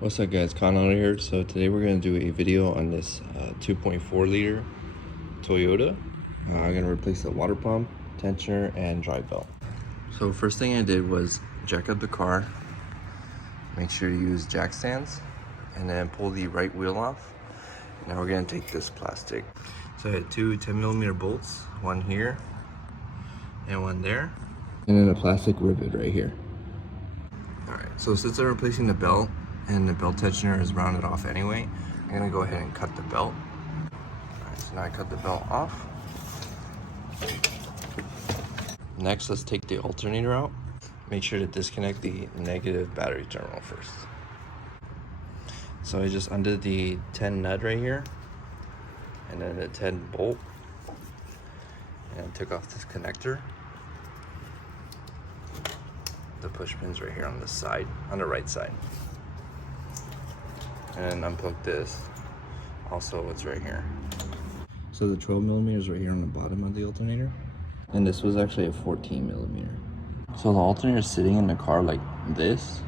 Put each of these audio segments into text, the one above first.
What's up guys, Connor here. So today we're going to do a video on this 2.4 liter Toyota. I'm going to replace the water pump, tensioner, and drive belt. So first thing I did was jack up the car, make sure you use jack stands, and then pull the right wheel off. Now we're going to take this plastic. So I had two 10mm bolts, one here and one there, and then a plastic rivet right here. Alright, so since I'm replacing the belt, and the belt tensioner is rounded off anyway, I'm gonna go ahead and cut the belt. Alright, so now I cut the belt off. Next, let's take the alternator out. Make sure to disconnect the negative battery terminal first. So I just undid the 10 nut right here, and then the 10 bolt, and took off this connector. The push pin's right here on the side, on the right side. And unplug this. Also, it's right here. So the 12mm is right here on the bottom of the alternator, and this was actually a 14mm. So the alternator is sitting in the car like this,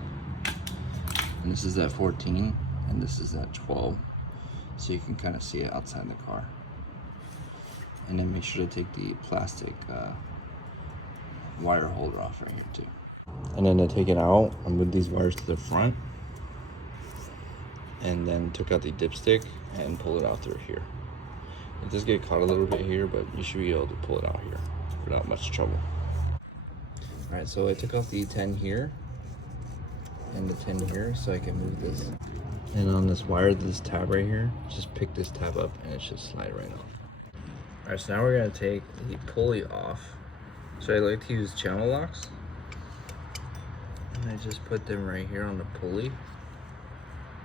and this is at 14, and this is at 12, so you can kind of see it outside the car. And then make sure to take the plastic wire holder off right here too. And then to take it out, I moved these wires to the front, and then took out the dipstick and pulled it out through here. It does get caught a little bit here, but you should be able to pull it out here without much trouble. All right, so I took off the 10 here and the 10 here so I can move this. And on this wire, this tab right here, just pick this tab up and it should slide right off. All right, so now we're gonna take the pulley off. So I like to use channel locks. And I just put them right here on the pulley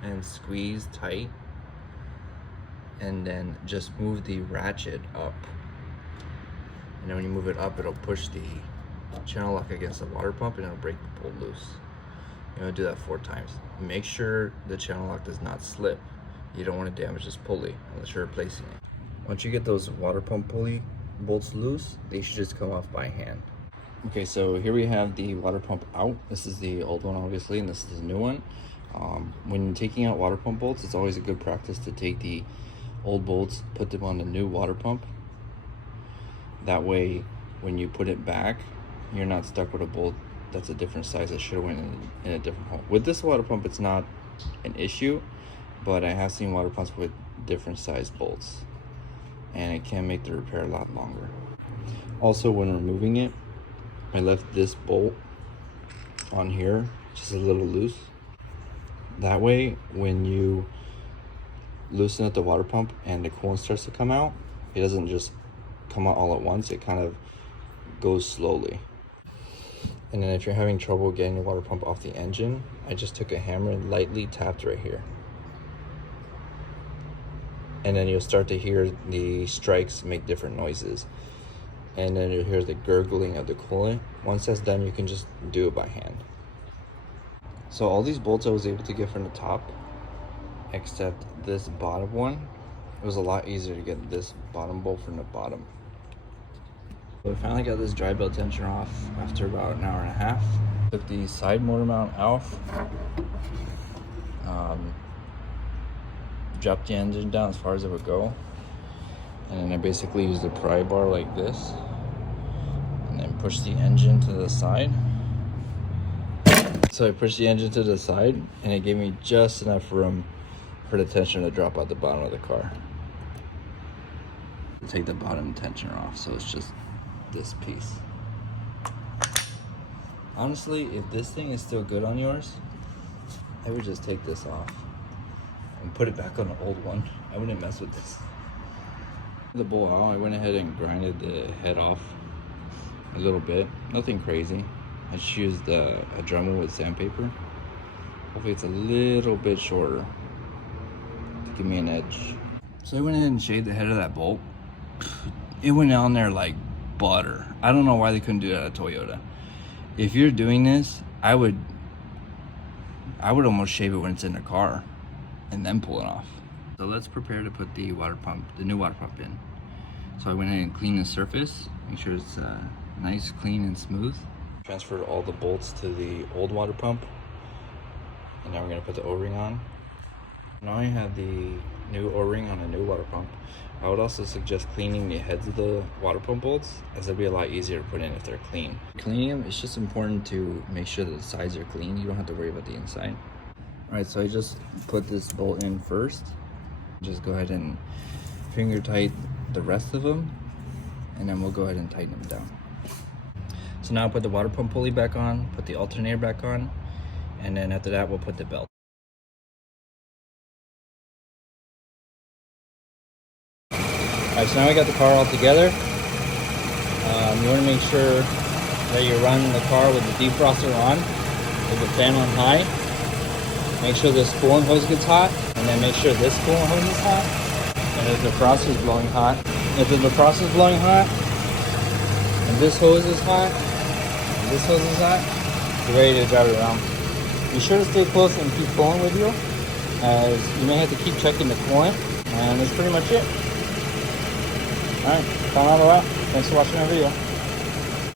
and squeeze tight, and then just move the ratchet up, and then when you move it up, it'll push the channel lock against the water pump and it'll break the pull loose. You're gonna do that 4 times. Make sure the channel lock does not slip. You don't want to damage this pulley unless you're replacing it. Once you get those water pump pulley bolts loose, they should just come off by hand. Okay, so here we have the water pump out. This is the old one obviously, and this is the new one. When taking out water pump bolts, it's always a good practice to take the old bolts, put them on the new water pump. That way, when you put it back, you're not stuck with a bolt that's a different size that should have went in a different hole. With this water pump, it's not an issue, but I have seen water pumps with different size bolts, and it can make the repair a lot longer. Also, when removing it, I left this bolt on here just a little loose. That way, when you loosen up the water pump and the coolant starts to come out, it doesn't just come out all at once. It kind of goes slowly. And then if you're having trouble getting the water pump off the engine, I just took a hammer and lightly tapped right here. And then you'll start to hear the strikes make different noises. And then you'll hear the gurgling of the coolant. Once that's done, you can just do it by hand. So all these bolts I was able to get from the top, except this bottom one. It was a lot easier to get this bottom bolt from the bottom. So I finally got this dry belt tensioner off after about an hour and a half. Took the side motor mount off. Dropped the engine down as far as it would go. And then I basically used a pry bar like this. And then push the engine to the side. So I pushed the engine to the side, and it gave me just enough room for the tensioner to drop out the bottom of the car. Take the bottom tensioner off, so it's just this piece. Honestly, if this thing is still good on yours, I would just take this off and put it back on the old one. I wouldn't mess with this. The bolt out, I went ahead and grinded the head off a little bit. Nothing crazy. I just used a Dremel with sandpaper. Hopefully it's a little bit shorter to give me an edge. So I went ahead and shaved the head of that bolt. It went down there like butter. I don't know why they couldn't do that at Toyota. If you're doing this, I would almost shave it when it's in the car and then pull it off. So let's prepare to put the water pump, the new water pump in. So I went ahead and cleaned the surface, make sure it's nice, clean, and smooth. Transferred all the bolts to the old water pump. And now we're gonna put the O-ring on. Now I have the new O-ring on a new water pump. I would also suggest cleaning the heads of the water pump bolts, as they'll be a lot easier to put in if they're clean. Cleaning them, it's just important to make sure that the sides are clean. You don't have to worry about the inside. All right, so I just put this bolt in first. Just go ahead and finger tight the rest of them, and then we'll go ahead and tighten them down. So now I'll put the water pump pulley back on, put the alternator back on, and then after that we'll put the belt. Alright, so now we got the car all together. You want to make sure that you're running the car with the defroster on, with the fan on high. Make sure this coolant hose gets hot, and then make sure this coolant hose is hot. And if the defroster is blowing hot, if the defroster is blowing hot, and this hose is hot, and this hose is hot, you're ready to drive it around. Be sure to stay close and keep going with you, as you may have to keep checking the coolant, and that's pretty much it. Alright, come on the way. Thanks for watching our video.